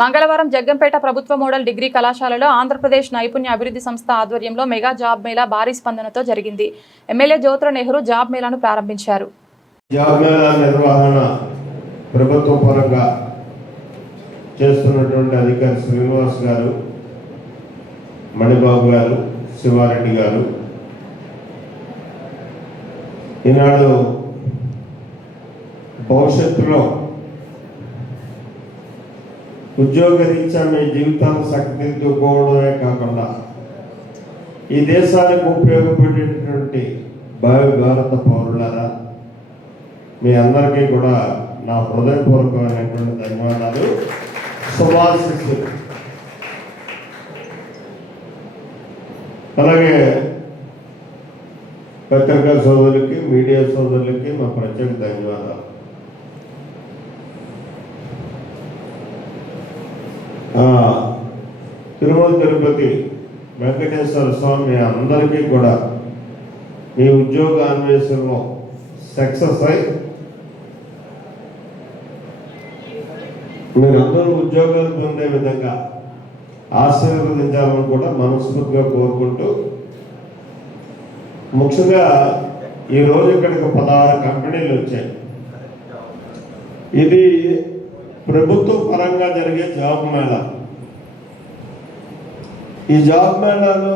మంగళవారం జగ్గంపేట ప్రభుత్వ model degree కళాశాలలో ఆంధ్రప్రదేశ్ నైపుణ్య అభివృద్ధి సంస్థ ఆధ్వర్యంలో మెగా జాబ్ మేళా భారీ స్పందనతో జరిగింది. ఎమ్మెల్యే జ్యోతుల నెహ్రూ జాబ్ మేళాను ప్రారంభించారు. జాబ్ మేళా నిర్వహణ ప్రభుత్వ పరంగా చేస్తున్నటువంటి అధికారి శ్రీనివాస్ గారు, మణిబాబు గారు, శివారెడ్డి గారు ఈనాడు భవిష్యత్తులో ఉద్యోగరీత్యా మీ జీవితాన్ని సక్రమించుకోవడమే కాకుండా ఈ దేశానికి ఉపయోగపడేటటువంటి భావి భారత పౌరులారా, మీ అందరికీ కూడా నా హృదయపూర్వకమైనటువంటి ధన్యవాదాలు, శుభాశీస్సులు. అలాగే పత్రికా సోదరులకి, మీడియా సోదరులకి మా ప్రత్యేక ధన్యవాదాలు. తిరుమల తిరుపతి వెంకటేశ్వర స్వామి అందరికీ కూడా మీ ఉద్యోగ అన్వేషణలో సక్సెస్ అయి మీరందరూ ఉద్యోగాలు పొందే విధంగా ఆశీర్వదించాలని కూడా మనస్ఫూర్తిగా కోరుకుంటూ, ముఖ్యంగా ఈరోజు ఇక్కడికి 16 కంపెనీలు వచ్చాయి. ఇది ప్రభుత్వ పరంగా జరిగే జాబ్ మేళా. ఈ జాబ్ మేళాలో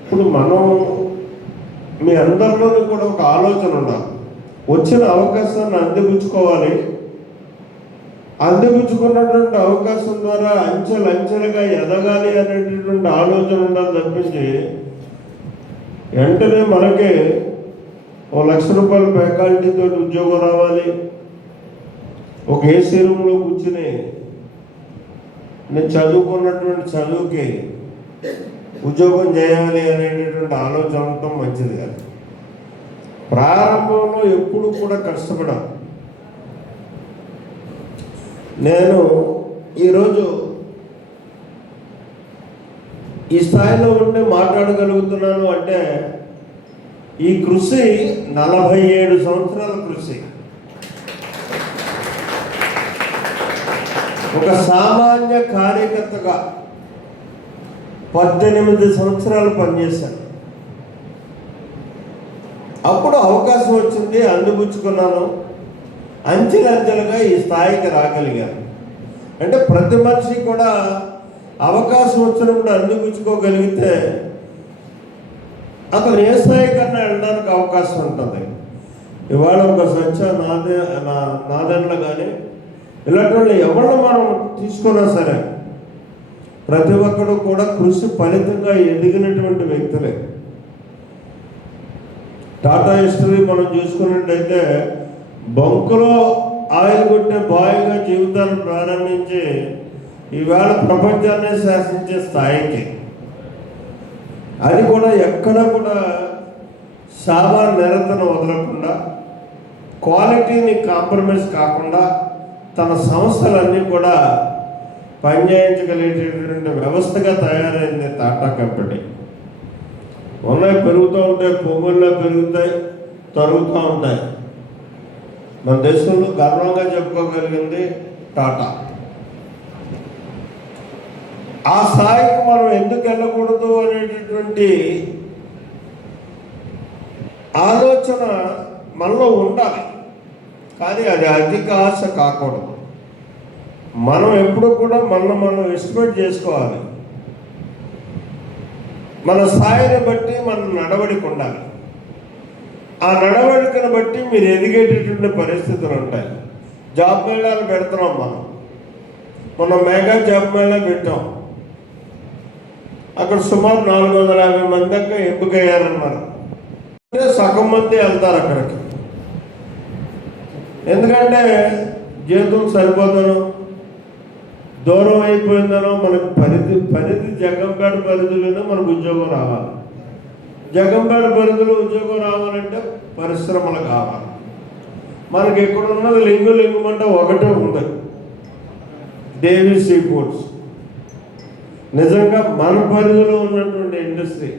ఇప్పుడు మనం మీ అందరిలోనూ కూడా ఒక ఆలోచన ఉండాలి. వచ్చిన అవకాశాన్ని అందిపుచ్చుకోవాలి. అందిపుచ్చుకున్నటువంటి అవకాశం ద్వారా అంచెలుగా ఎదగాలి అనేటటువంటి ఆలోచన ఉండాలి తప్పించి వెంటనే మనకి 1 లక్ష రూపాయల ఫ్యాకల్టీతో ఉద్యోగం రావాలి, ఒక ఏసీ రూమ్లో కూర్చుని నేను చదువుకున్నటువంటి చదువుకి ఉద్యోగం చేయాలి అనేటటువంటి ఆలోచన ఉండటం మంచిది కాదు. ప్రారంభంలో ఎప్పుడు కూడా కష్టపడాలి. నేను ఈరోజు ఈ స్థాయిలో ఉండి మాట్లాడగలుగుతున్నాను అంటే ఈ కృషి 47 సంవత్సరాల కృషి. ఒక సామాన్య కార్యకర్తగా 18 సంవత్సరాలు పనిచేశాను. అప్పుడు అవకాశం వచ్చింది, అందిపుచ్చుకున్నాను. అంచెలంచెలుగా ఈ స్థాయికి రాగలిగాను. అంటే ప్రతి మనిషి కూడా అవకాశం వచ్చినప్పుడు అందిపుచ్చుకోగలిగితే అతను ఏ స్థాయి కన్నా వెళ్ళడానికి అవకాశం ఉంటుంది. ఇవాళ ఒక నాదెండ్ల కానీ ఇలాంటి వాళ్ళు ఎవరు మనం తీసుకున్నా సరే ప్రతి ఒక్కరు కూడా కృషి ఫలితంగా ఎదిగినటువంటి వ్యక్తులే. టాటా హిస్టరీ మనం చూసుకున్నట్టయితే బంకులో ఆయిల్ కొట్టే బాయ్గా జీవితాన్ని ప్రారంభించి ఈవేళ ప్రపంచాన్ని శాసించే స్థాయికి, అది కూడా ఎక్కడ కూడా సేవా నిరతను వదలకుండా, క్వాలిటీని కాంప్రమైజ్ కాకుండా తన సంస్థలన్నీ కూడా పనిచేయించగలిగేటటువంటి వ్యవస్థగా తయారైంది టాటా కంపెనీ. ఉన్నాయి, పెరుగుతూ ఉంటాయి, పొంగుల్లో పెరుగుతాయి, తరుగుతూ ఉంటాయి. మన దేశంలో గర్వంగా చెప్పుకోగలిగింది టాటా. ఆ స్థాయికి మనం ఎందుకు వెళ్ళకూడదు అనేటటువంటి ఆలోచన మనలో ఉండాలి. కానీ అది అధిక ఆశ కాకూడదు. మనం ఎప్పుడు కూడా మనం ఎస్టిమేట్ చేసుకోవాలి. మన స్థాయిని బట్టి మన నడవడిక ఉండాలి. ఆ నడవడికను బట్టి మీరు ఎదిగేటటువంటి పరిస్థితులు ఉంటాయి. జాబ్ మేళాలు పెడుతున్నాం మనం మెగా జాబ్ మేళా పెట్టాం. అక్కడ సుమారు 450 మంది దాకా ఎంపికయ్యారన్నమాట. సగం మంది వెళ్తారు అక్కడికి. ఎందుకంటే జీవితం సరిపోతానో, దూరం అయిపోయిందనో, మనకు పరిధి జగ్గంపేట పరిధిలోనే మనకు ఉద్యోగం రావాలి. జగ్గంపేట పరిధిలో ఉద్యోగం రావాలంటే పరిశ్రమలు కావాలి. మనకి ఇక్కడ ఉన్నది లింగుమంటే ఒకటే ఉంది, దేవి సీ ఫుడ్స్. నిజంగా మన పరిధిలో ఉన్నటువంటి ఇండస్ట్రీ.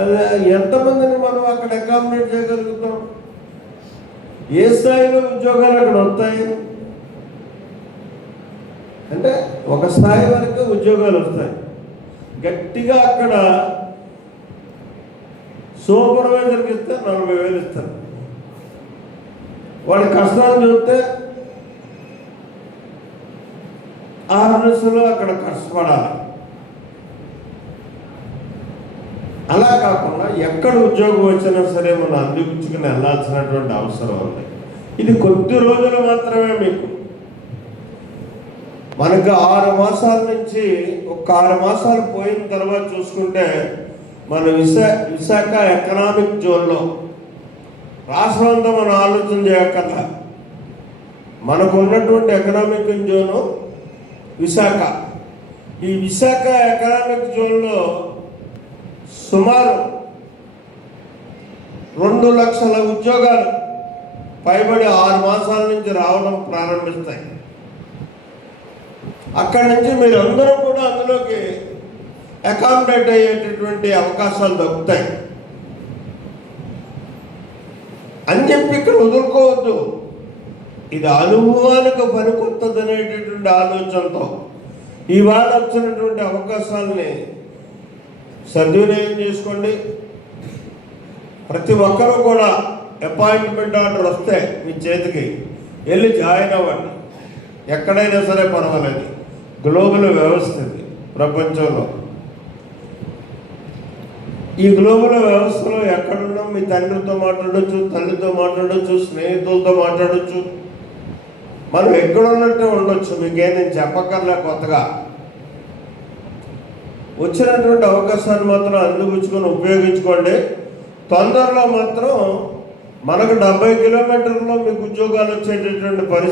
అదే ఎంతమందిని మనం అక్కడ అకామిడేట్ చేయగలుగుతాం? ఏ స్థాయిలో ఉద్యోగాలు అక్కడ వస్తాయి? అంటే ఒక స్థాయి వరకు ఉద్యోగాలు వస్తాయి. గట్టిగా అక్కడ సూపర్వైజర్కి ఇస్తే 40,000 ఇస్తారు. వాడి కష్టాన్ని చూస్తే ఆర్ఎస్లో అక్కడ కష్టపడాలి. అలా కాకుండా ఎక్కడ ఉద్యోగం వచ్చినా సరే మనం అందిపుచ్చుకుని వెళ్ళాల్సినటువంటి అవసరం ఉంది. ఇది కొద్ది రోజులు మాత్రమే. మీకు మనకు 6 మాసాల నుంచి ఒక 6 మాసాలు పోయిన తర్వాత చూసుకుంటే మన విశాఖ ఎకనామిక్ జోన్లో రాష్ట్రం అంతా మనం ఆలోచన చేయక్కర్లా. మనకు ఉన్నటువంటి ఎకనామిక్ జోను విశాఖ. ఈ విశాఖ ఎకనామిక్ జోన్లో సుమారు 2 లక్షల ఉద్యోగాలు పైబడి 6 మాసాల నుంచి రావడం ప్రారంభిస్తాయి. అక్కడి నుంచి మీరు అందరూ కూడా అందులోకి అకామిడేట్ అయ్యేటటువంటి అవకాశాలు దొరుకుతాయి అని చెప్పి ఇక్కడ వదులుకోవద్దు. ఇది అనుభవానికి పనికొత్తది అనేటటువంటి ఆలోచనతో ఇవాళ వచ్చినటువంటి అవకాశాలని సద్వినియోగం చేసుకోండి. ప్రతి ఒక్కరూ కూడా అపాయింట్మెంట్ ఆర్డర్ వస్తే మీ చేతికి వెళ్ళి జాయిన్ అవ్వండి. ఎక్కడైనా సరే పర్వాలేదు. గ్లోబల్ వ్యవస్థ ఇది ప్రపంచంలో. ఈ గ్లోబల్ వ్యవస్థలో ఎక్కడున్నా మీ తండ్రితో మాట్లాడవచ్చు, తల్లితో మాట్లాడవచ్చు, స్నేహితులతో మాట్లాడవచ్చు. మనం ఎక్కడున్నట్టే ఉండొచ్చు. మీకేం నేను చెప్పక్కర్లే. కొత్తగా వచ్చినటువంటి అవకాశాన్ని మాత్రం అందిపుచ్చుకొని ఉపయోగించుకోండి. తొందరలో మాత్రం మనకు 70 కిలోమీటర్లో మీకు ఉద్యోగాలు వచ్చేటటువంటి పరిస్థితి